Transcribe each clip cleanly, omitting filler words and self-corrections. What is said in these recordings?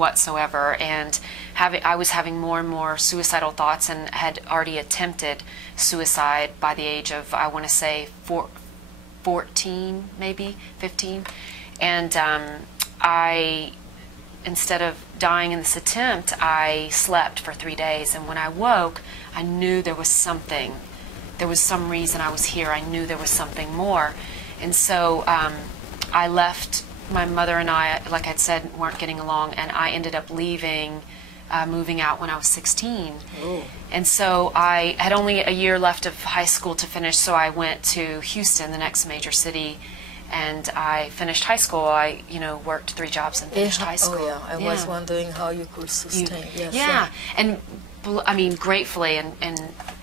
whatsoever, and I was having more and more suicidal thoughts, and had already attempted suicide by the age of, I want to say, 14, maybe 15. And instead of dying in this attempt, I slept for 3 days, and when I woke, I knew there was something. There was some reason I was here. I knew there was something more. And so I left. My mother and I, like I'd said, weren't getting along, and I ended up leaving, moving out when I was 16. Ooh. And so I had only a year left of high school to finish, so I went to Houston, the next major city, and I finished high school. I, worked 3 jobs and finished high school. Oh, yeah. I was wondering how you could sustain. Yes, yeah. And, I mean, gratefully and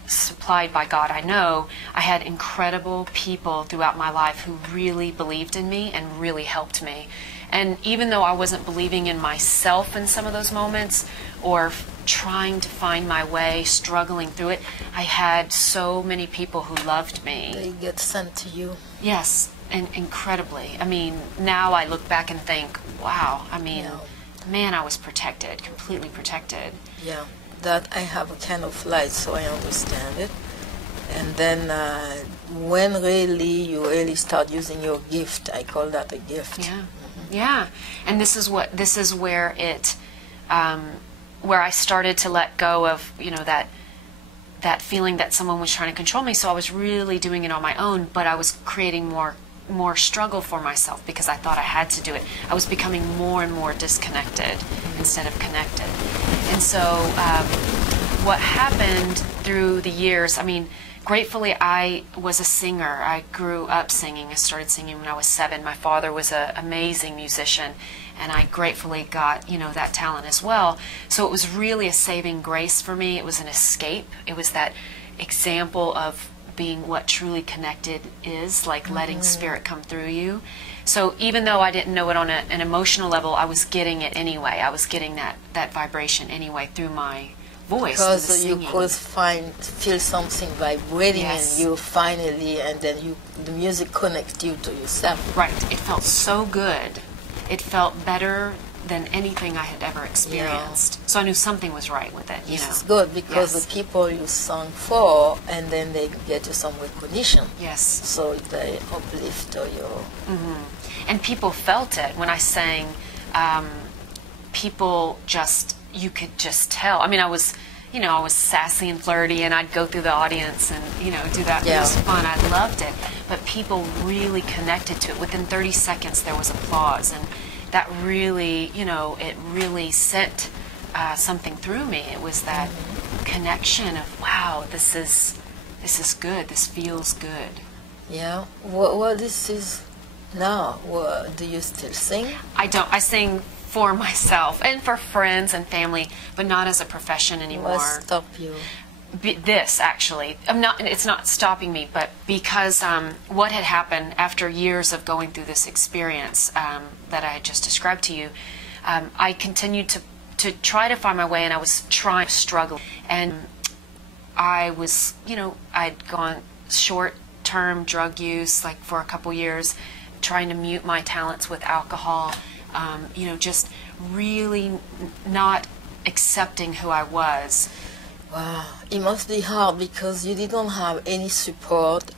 supplied by God, I know, I had incredible people throughout my life who really believed in me and really helped me. And even though I wasn't believing in myself in some of those moments, or trying to find my way, struggling through it, I had so many people who loved me. They get sent to you. Yes, and incredibly. I mean, now I look back and think, wow, I mean, man, I was protected, completely protected. Yeah. That I have a kind of light, so I understand it. And then when you really start using your gift, I call that a gift. Yeah, yeah. And this is where it, where I started to let go of, that feeling that someone was trying to control me. So I was really doing it on my own, but I was creating more struggle for myself because I thought I had to do it. I was becoming more and more disconnected instead of connected. And so what happened through the years, I mean, gratefully I was a singer. I grew up singing. I started singing when I was 7. My father was an amazing musician, and I gratefully got, that talent as well. So it was really a saving grace for me. It was an escape. It was that example of being what truly connected is, like letting spirit come through you. So even though I didn't know it on an emotional level, I was getting it anyway. I was getting that vibration anyway through my voice. Because you could feel something vibrating in you finally, and then the music connects you to yourself. Right. It felt so good. It felt better than anything I had ever experienced. So I knew something was right with it. It's good because the people you sung for, and then they get you some recognition. Yes. So they uplift your. And people felt it when I sang. People you could just tell. I mean, I was sassy and flirty, and I'd go through the audience and do that. Yeah. It was fun. I loved it. But people really connected to it. Within 30 seconds, there was applause, and that really, it really sent something through me. It was that connection of, wow, this is good. This feels good. Yeah. Well, this is now. Do you still sing? I don't. I sing for myself and for friends and family, but not as a profession anymore. What stopped you? This actually, it's not stopping me, but because what had happened after years of going through this experience that I had just described to you, I continued to try to find my way, and I was trying to struggle, and I was, I'd gone short-term drug use, like for a couple years, trying to mute my talents with alcohol, just really not accepting who I was. Wow, it must be hard because you didn't have any support.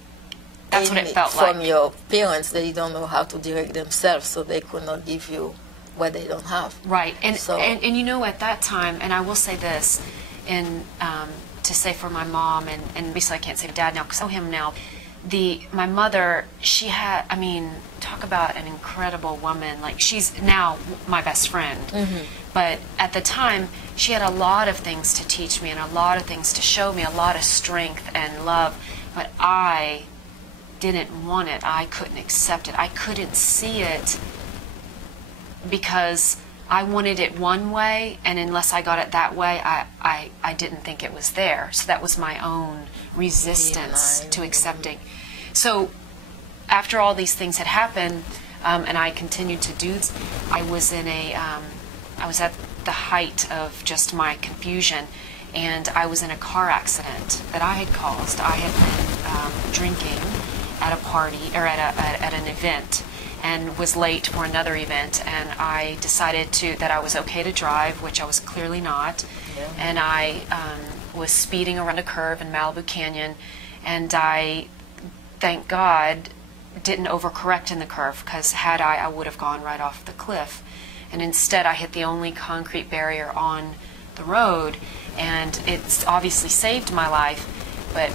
That's what it felt like. From your parents. They don't know how to direct themselves, so they could not give you what they don't have. Right, and at that time, and I will say this, to say for my mom, and basically I can't say dad now because I know him now. My mother, she had, talk about an incredible woman. Like, she's now my best friend. But at the time, she had a lot of things to teach me and a lot of things to show me, a lot of strength and love. But I didn't want it. I couldn't accept it. I couldn't see it because I wanted it one way, and unless I got it that way, I didn't think it was there. So that was my own resistance to accepting. So after all these things had happened, and I continued to do, I was I was at the height of just my confusion, and I was in a car accident that I had caused. I had been drinking at a party, or at an event, and was late for another event, and I decided that I was okay to drive, which I was clearly not. Yeah. And I was speeding around a curve in Malibu Canyon, and I, thank God, didn't overcorrect in the curve, because had I would have gone right off the cliff. And instead I hit the only concrete barrier on the road, and it's obviously saved my life, but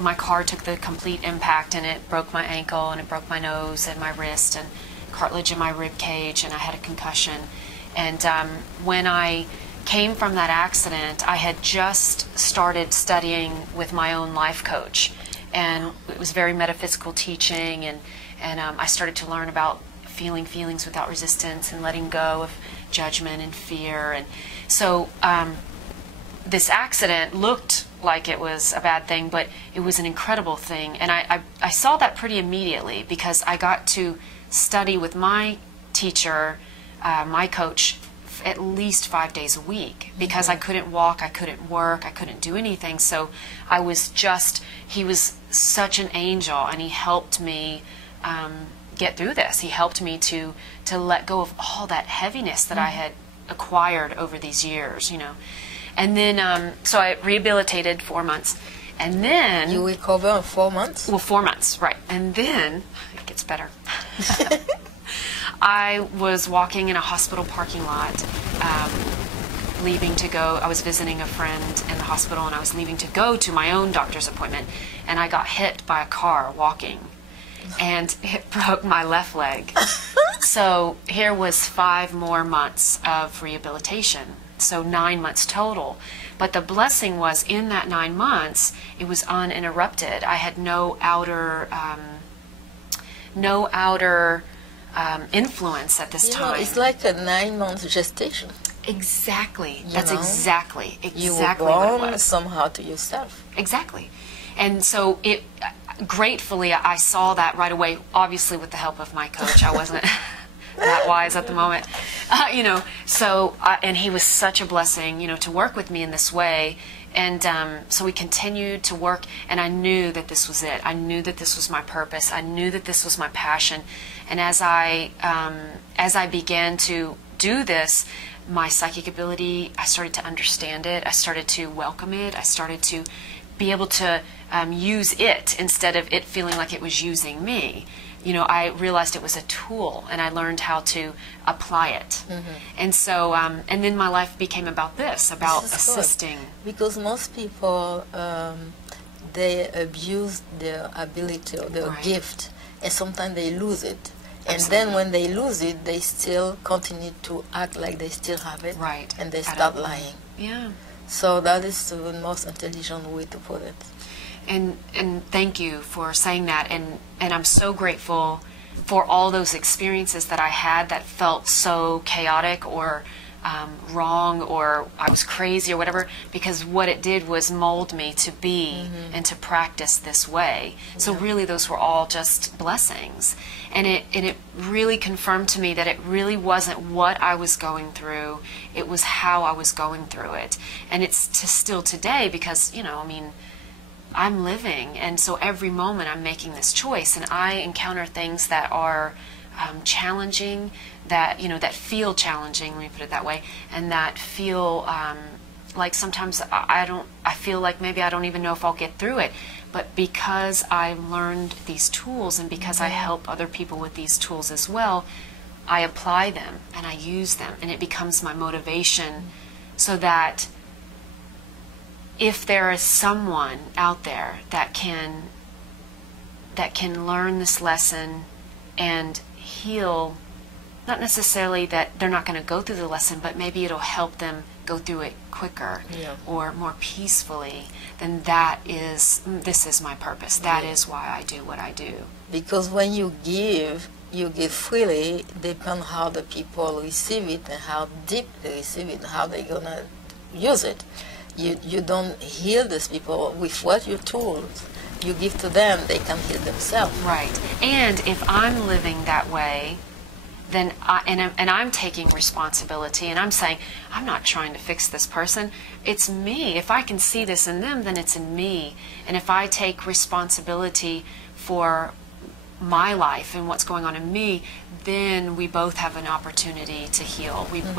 my car took the complete impact, and it broke my ankle, and it broke my nose and my wrist and cartilage in my rib cage, and I had a concussion. And when I came from that accident, I had just started studying with my own life coach, and it was very metaphysical teaching, and I started to learn about feeling feelings without resistance and letting go of judgment and fear. And so this accident looked like it was a bad thing, but it was an incredible thing. And I saw that pretty immediately, because I got to study with my teacher, my coach, at least 5 days a week, because I couldn't walk, I couldn't work, I couldn't do anything. So he was such an angel, and he helped me get through this. He helped me to let go of all that heaviness that I had acquired over these years, And then, so I rehabilitated 4 months, and then... You recover in 4 months? Well, 4 months, right. And then, it gets better. I was walking in a hospital parking lot, leaving to go. I was visiting a friend in the hospital, and I was leaving to go to my own doctor's appointment, and I got hit by a car walking, and it broke my left leg. So here was 5 more months of rehabilitation, so 9 months total. But the blessing was, in that 9 months, it was uninterrupted. I had no outer influence at this time. It's like a 9-month gestation. Exactly. That's exactly you were what born it was. somehow to yourself. Exactly. And so gratefully, I saw that right away, obviously with the help of my coach. I wasn't that wise at the moment, and he was such a blessing, to work with me in this way. And so we continued to work, and I knew that this was it. I knew that this was my purpose. I knew that this was my passion. And as I began to do this, my psychic ability, I started to understand it. I started to welcome it. I started to be able to use it instead of it feeling like it was using me. I realized it was a tool, and I learned how to apply it. And so, and then my life became about this, about assisting. Good. Because most people, they abuse their ability or their gift, and sometimes they lose it. And then when they lose it, they still continue to act like they still have it. Right. And they start lying. Yeah. So that is the most intelligent way to put it. And thank you for saying that. And I'm so grateful for all those experiences that I had that felt so chaotic or wrong, or I was crazy or whatever, because what it did was mold me to be and to practice this way. So really those were all just blessings. And it really confirmed to me that it really wasn't what I was going through, it was how I was going through it. And it's still today, because, I'm living, and so every moment I'm making this choice, and I encounter things that are challenging, that that feel challenging, let me put it that way, and that feel like sometimes I feel like maybe I don't even know if I'll get through it. But because I learned these tools, and because I help other people with these tools as well, I apply them and I use them, and it becomes my motivation, so that if there is someone out there that can learn this lesson and heal, not necessarily that they're not going to go through the lesson, but maybe it'll help them go through it quicker or more peacefully, then this is my purpose. That is why I do what I do. Because when you give freely, depends how the people receive it and how deep they receive it and how they're going to use it. You don't heal these people with what your tools you give to them, they can heal themselves. Right. And if I'm living that way, then I'm taking responsibility, and I'm saying, I'm not trying to fix this person. It's me. If I can see this in them, then it's in me. And if I take responsibility for my life and what's going on in me, then we both have an opportunity to heal. We both